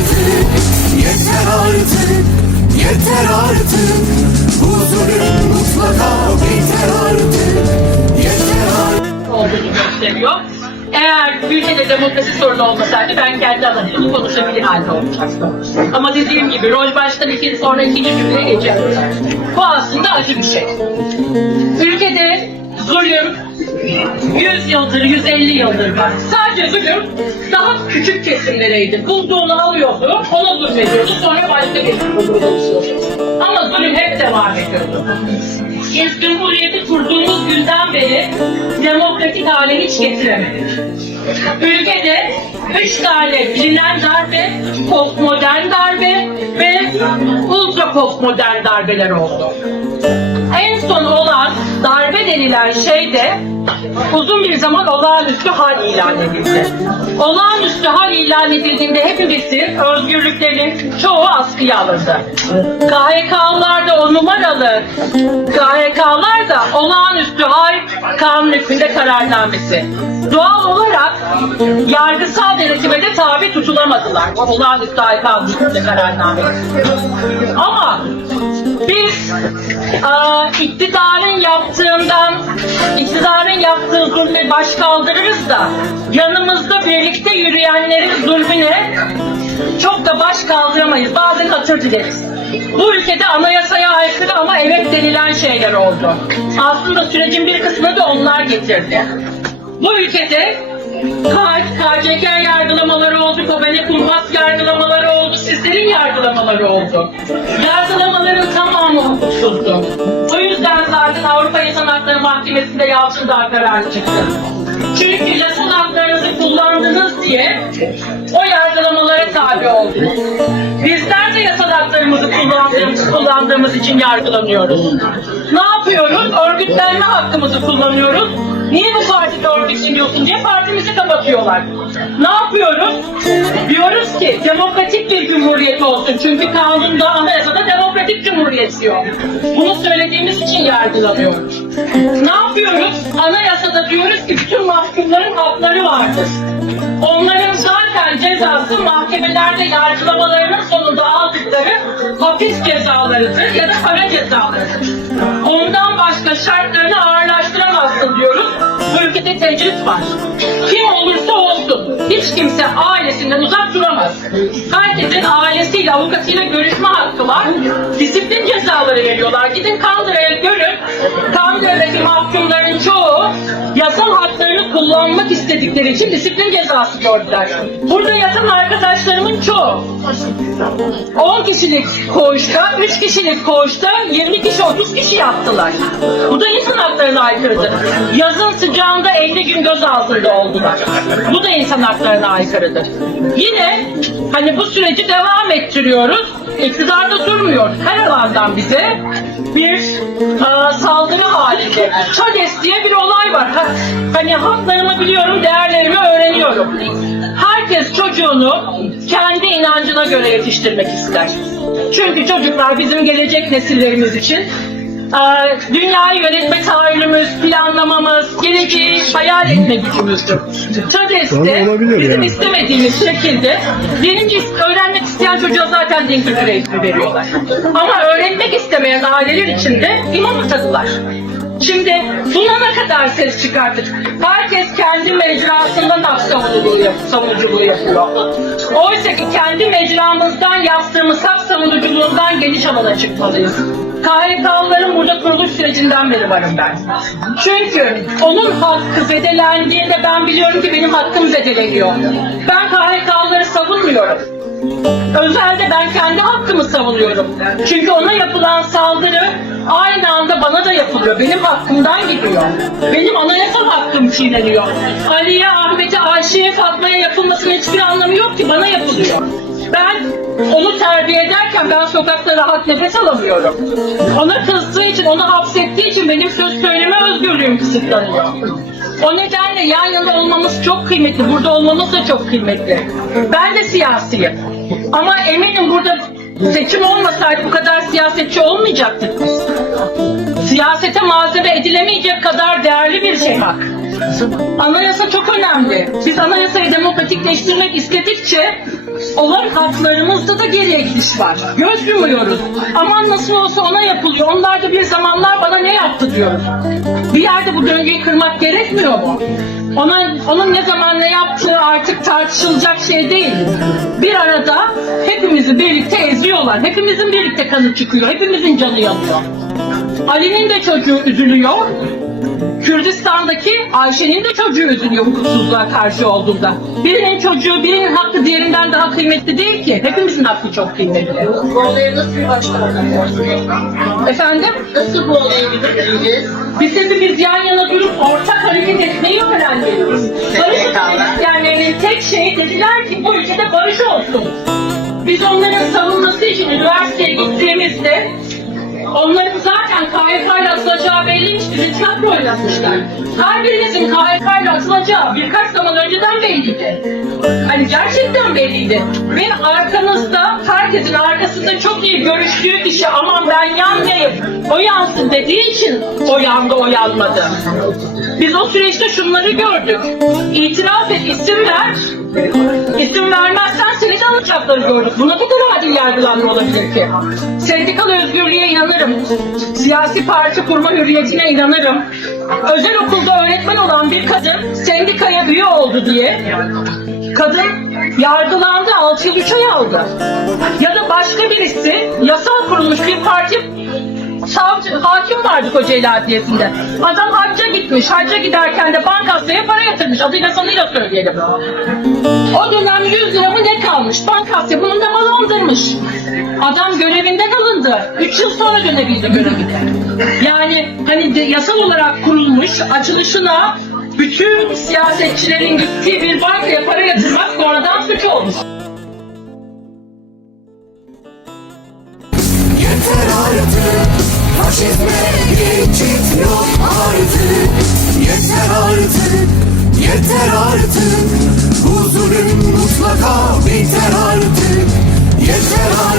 artık Yeter artık Yeter artık Huzurun mutlaka biter artık Yeter artık olduğunu gösteriyor. Eğer ülkede demokrasi sorunu olmasaydı ben kendi alanımı konuşabilir halde olacaktım. Ama dediğim gibi rol baştan ikinci sonra ikinci cümleye geçiyoruz. Bu aslında acı bir şey. Ülkede zulüm 100 yıldır, 150 yıldır var. Sadece zulüm daha küçük kesimlereydi. Bulduğunu alıyordu, ona zulmediyordu, sonra başka kesimle zulmediyordu. Ama zulüm hep devam ediyordu. Biz Cumhuriyeti kurduğumuz günden beri demokratik hale hiç getiremedik. Ülkede üç tane bilinen darbe, postmodern darbe ve ultra postmodern darbeler oldu. En son olan darbe denilen şey de uzun bir zaman olağanüstü hal ilan edildi. Olağanüstü hal ilan edildiğinde hepimizin özgürlüklerinin çoğu askıya alındı. KHK'lılar da o numaralı KHK'lar da olağanüstü hal kanun hükmünde kararnamesi. Doğal olarak yargısal denetime de tabi tutulamadılar. Olağanüstü hal kanun hükmünde kararnamesi. Ama aa, iktidarın yaptığından, iktidarın yaptığı zulmü baş kaldırırız da yanımızda birlikte yürüyenlerin zulmüne çok da baş kaldıramayız. Bazen hatır dileriz. Bu ülkede anayasaya aykırı ama evet denilen şeyler oldu. Aslında sürecin bir kısmını da onlar getirdi. Bu ülkede KCK yargılamaları oldu, Kobane Kumpas yargılamaları oldu, yargılamaları oldu. Yargılamaların tamamı hukuksuzdu. O yüzden zaten Avrupa İnsan Hakları Mahkemesi'nde Yalçın Dağ kararı çıktı. Çünkü yasal haklarınızı kullandınız diye o yargılamalara tabi oldunuz. Bizler de yasal haklarımızı kullandığımız, kullandığımız için yargılanıyoruz. Ne yapıyoruz? Örgütlenme hakkımızı kullanıyoruz. Niye bu partide örgütleniyorsun diye partimizi kapatıyorlar. Ne yapıyoruz? Ki demokratik bir cumhuriyet olsun. Çünkü kanunda, anayasada demokratik cumhuriyet diyor. Bunu söylediğimiz için yargılanıyoruz. Ne yapıyoruz? Anayasada diyoruz ki bütün mahkumların hakları vardır. Onların zaten cezası mahkemelerde yargılamalarının sonunda aldıkları hapis cezalarıdır ya da para cezalarıdır. Ondan başka şartlarını ağırlaştıramazsın diyoruz. Ülkede tecrit var. Kim hiç kimse ailesinden uzak duramaz. Herkesin ailesiyle, avukatıyla görüşme hakkı var. Disiplin cezaları veriyorlar. Gidin Kandıra'ya görün. Kandıra'daki mahkumların çoğu yasal haklarını kullanmak istedikleri için disiplin cezası gördüler. Burada yatan arkadaşlarımın çoğu 10 kişilik koğuşta, 3 kişilik koğuşta 20 kişi 30 kişi yattılar. Bu da insan haklarına aykırıdır. Yazın sıcağında 50 gün gözaltında oldular. Bu da insan haklarına aykırıdır. Yine hani bu süreci devam ettiriyoruz. İktidarda durmuyor. Her alandan bize bir e, saldırı halinde. Çades diye bir olay var. Ha- Hani haklarımı biliyorum, değerlerimi öğreniyorum. Herkes çocuğunu kendi inancına göre yetiştirmek ister. Çünkü çocuklar bizim gelecek nesillerimiz için dünyayı yönetme tahayyülümüz, planlamamız, geleceği hayal etme gücümüzdür. Olabilir bizim istemediğimiz şekilde birinci öğrenmek isteyen çocuğa zaten din kültürü eğitimi veriyorlar. Ama öğrenmek istemeyen aileler için de imam atadılar. Şimdi buna ne kadar ses çıkarttık? Herkes kendi mecrasından hak savunuculuğu, yap- savunuculuğu yapıyor. Oysa ki kendi mecramızdan yaptığımız hak savunuculuğundan geniş alana çıkmalıyız. KHK'lıların burada kuruluş sürecinden beri varım ben. Çünkü onun hakkı zedelendiğinde ben biliyorum ki benim hakkım zedeleniyor. Ben KHK'lıları savunmuyorum. Özelde ben kendi hakkımı savunuyorum. Çünkü ona yapılan saldırı aynı anda bana da yapılıyor. Benim hakkımdan gidiyor. Benim anayasal hakkım çiğneniyor. Ali'ye, Ahmet'e, Ayşe'ye, Fatma'ya yapılmasının hiçbir anlamı yok ki bana yapılıyor. Ben onu terbiye ederken ben sokakta rahat nefes alamıyorum. Ona kızdığı için, onu hapsettiği için benim söz söyleme özgürlüğüm kısıtlanıyor. O nedenle yan yana olmamız çok kıymetli. Burada olmamız da çok kıymetli. Ben de siyasiyim. Ama eminim burada seçim olmasaydı bu kadar siyasetçi olmayacaktık biz. Siyasete malzeme edilemeyecek kadar değerli bir şey hak. Anayasa çok önemli. Biz anayasayı demokratikleştirmek istedikçe Olan haklarımızda da geriye gidiş var. Göz yumuyoruz. Aman nasıl olsa ona yapılıyor. Onlar da bir zamanlar bana ne yaptı diyoruz. Bir yerde bu döngüyü kırmak gerekmiyor mu? Ona, onun ne zaman ne yaptığı artık tartışılacak şey değil. Bir arada hepimizi birlikte eziyorlar. Hepimizin birlikte kanı çıkıyor. Hepimizin canı yanıyor. Ali'nin de çocuğu üzülüyor. Kürdistan'daki Ayşe'nin de çocuğu üzülüyor hukuksuzluğa karşı olduğunda. Birinin çocuğu birinin hakkı diğerinden daha kıymetli değil ki. Hepimizin hakkı çok kıymetli. Bu olayı nasıl bir Efendim? Nasıl bu olayı bitireceğiz? Biz hepimiz yan yana durup ortak hareket etmeyi öğrenmeliyiz. Barış isteyenlerin tek şeyi dediler ki bu ülkede barış olsun. Biz onların savunması için üniversiteye gittiğimizde onların zaten KHK ile atılacağı belliymiş. Bizi tiyatro oynatmışlar. Her birinizin KHK ile atılacağı birkaç zaman önceden belliydi. Hani gerçekten belliydi. Ve arkanızda, herkesin arkasında çok iyi görüştüğü kişi aman ben yanmayayım, o yansın dediği için o yandı, o yanmadı. Biz o süreçte şunları gördük. İtiraf et, isim ver. İsim vermezsen seni de alacakları gördük. Buna ne kadar adil yargılanma olabilir ki? Sendikal özgürlüğe inanırım. Siyasi parti kurma hürriyetine inanırım. Özel okulda öğretmen olan bir kadın sendikaya üye oldu diye kadın yargılandı 6 yıl 3 ay aldı. Ya da başka birisi yasal kurulmuş bir parti savcı, hakim vardı Kocaeli Adliyesi'nde. Adam hacca gitmiş. Hacca giderken de bankasaya para yatırmış. Adıyla sanıyla söyleyelim. O dönem 100 lira mı ne kalmış? Bankasya bunun da malı ondırmış. Adam görevinden alındı. 3 yıl sonra dönebildi görevine. Yani hani yasal olarak kurulmuş açılışına bütün siyasetçilerin gittiği bir bankaya para yatırmak sonradan suç olmuş. Yeter artık Faşizme geçit yok artık. Yeter artık Yeter artık. Bu zulüm mutlaka biter artık. Yeter artık